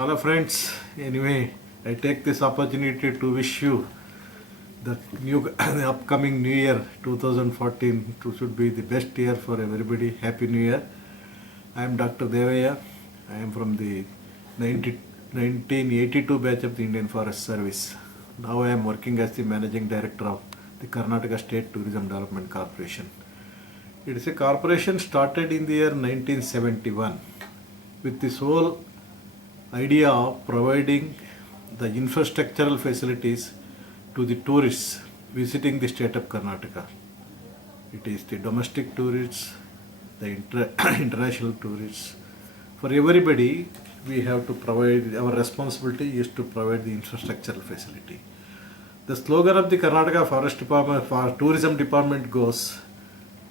Hello friends. Anyway, I take this opportunity to wish you the the upcoming New Year 2014 should be the best year for everybody. Happy New Year. I am Dr. Devaya. I am from the 1982 batch of the Indian Forest Service. Now I am working as the Managing Director of the Karnataka State Tourism Development Corporation. It is a corporation started in the year 1971 with the sole idea of providing the infrastructural facilities to the tourists visiting the state of Karnataka. It is the domestic tourists, the international tourists. For everybody, we have to provide, our responsibility is to provide the infrastructural facility. The slogan of the Karnataka Forest Department, for Tourism Department goes,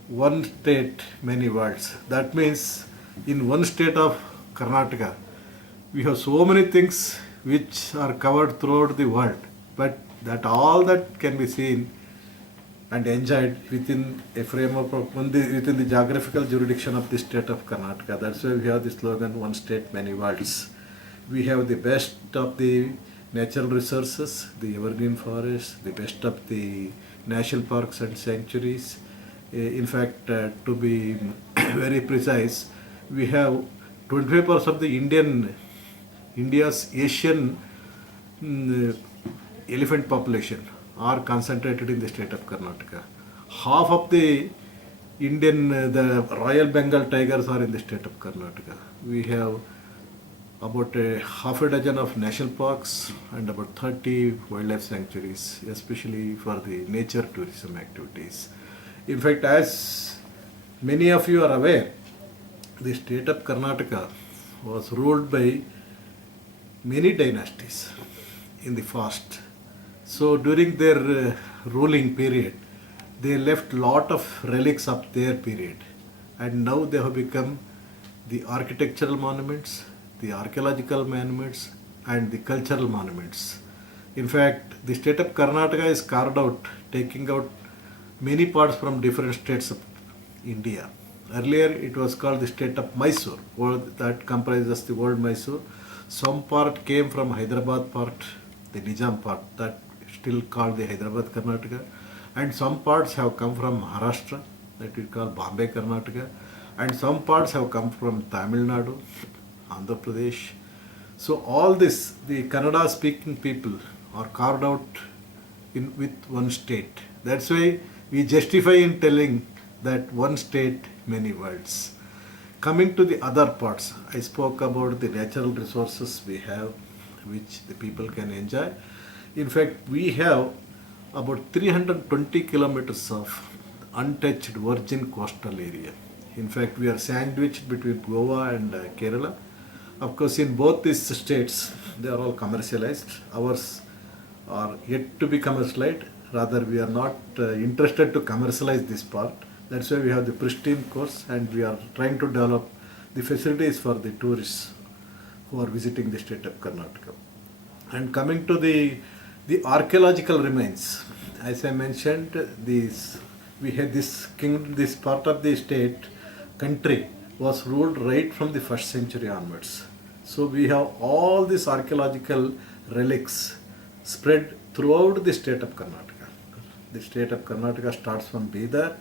one state, many worlds. That means in one state of Karnataka, we have so many things which are covered throughout the world, but that all that can be seen and enjoyed within a framework of within the geographical jurisdiction of the state of Karnataka. That's why we have the slogan "One State, Many Worlds." We have the best of the natural resources, the evergreen forests, the best of the national parks and sanctuaries. In fact, to be very precise, we have 25% of the India's Asian elephant population are concentrated in the state of Karnataka. Half of the the Royal Bengal tigers are in the state of Karnataka. We have about half a dozen of national parks and about 30 wildlife sanctuaries, especially for the nature tourism activities. In fact, as many of you are aware, the state of Karnataka was ruled by many dynasties in the past. So during their ruling period, they left lot of relics of their period, and now they have become the architectural monuments, the archaeological monuments, and the cultural monuments. In fact, the state of Karnataka is carved out, taking out many parts from different states of India. Earlier it was called the state of Mysore, that comprises the old Mysore. Some part came from Hyderabad part, the Nizam part, that still called the Hyderabad Karnataka. And some parts have come from Maharashtra, that we call Bombay Karnataka. And some parts have come from Tamil Nadu, Andhra Pradesh. So all this, the Kannada speaking people are carved out with one state. That's why we justify in telling that one state, many worlds. Coming to the other parts, I spoke about the natural resources we have, which the people can enjoy. In fact, we have about 320 kilometers of untouched virgin coastal area. In fact, we are sandwiched between Goa and Kerala. Of course, in both these states, they are all commercialized. Ours are yet to be commercialized. Rather, we are not interested to commercialize this part. That's why we have the pristine course, and we are trying to develop the facilities for the tourists who are visiting the state of Karnataka. And coming to the archaeological remains, as I mentioned, we had this part of the state country was ruled right from the 1st century onwards. So we have all these archaeological relics spread throughout the state of Karnataka. The state of Karnataka starts from Bidar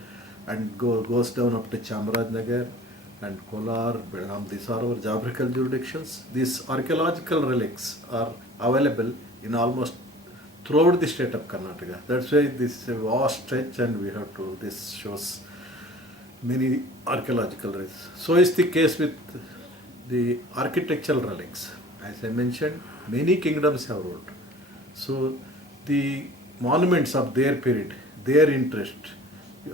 and goes down up to Chamarajanagar and Kolar, Belgaum. These are our geographical jurisdictions. These archaeological relics are available in almost throughout the state of Karnataka. That's why this is a vast stretch, and we have to, this shows many archaeological relics. So is the case with the architectural relics. As I mentioned, many kingdoms have ruled. So the monuments of their period, their interest,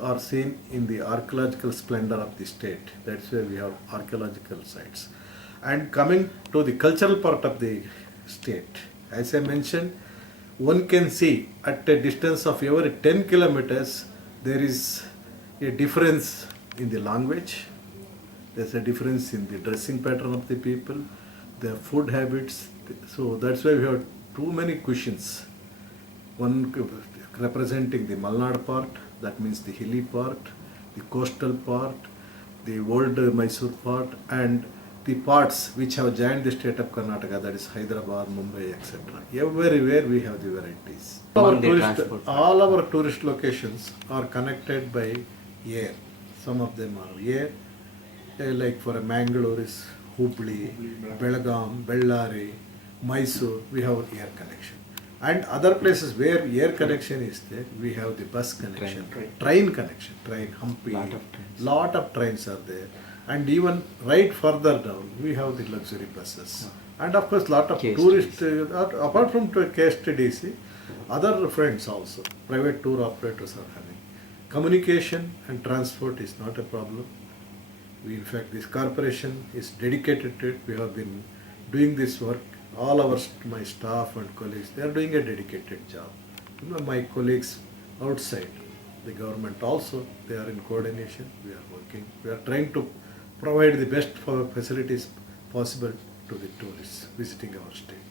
are seen in the archaeological splendor of the state. That's why we have archaeological sites. And coming to the cultural part of the state, as I mentioned, one can see at a distance of every 10 kilometers, there is a difference in the language, there's a difference in the dressing pattern of the people, their food habits. So that's why we have too many cuisines. One representing the Malnad part, that means the hilly part, the coastal part, the old Mysore part, and the parts which have joined the state of Karnataka, that is Hyderabad, Mumbai, etc. Everywhere we have the varieties. All our tourist locations are connected by air. Some of them are air, like for Mangalore is Hubli, Belgaum, Bellary, Mysore, we have air connection. And other places where air connection is there, we have the bus connection, train connection, train, Hampi, lot of trains are there. And even right further down, we have the luxury buses. And of course, lot of tourists, apart from KSTDC, other friends also, private tour operators are having. Communication and transport is not a problem. We, in fact, this corporation is dedicated to it. We have been doing this work. All my staff and colleagues, they are doing a dedicated job. My colleagues outside the government also, they are in coordination. We are working. We are trying to provide the best facilities possible to the tourists visiting our state.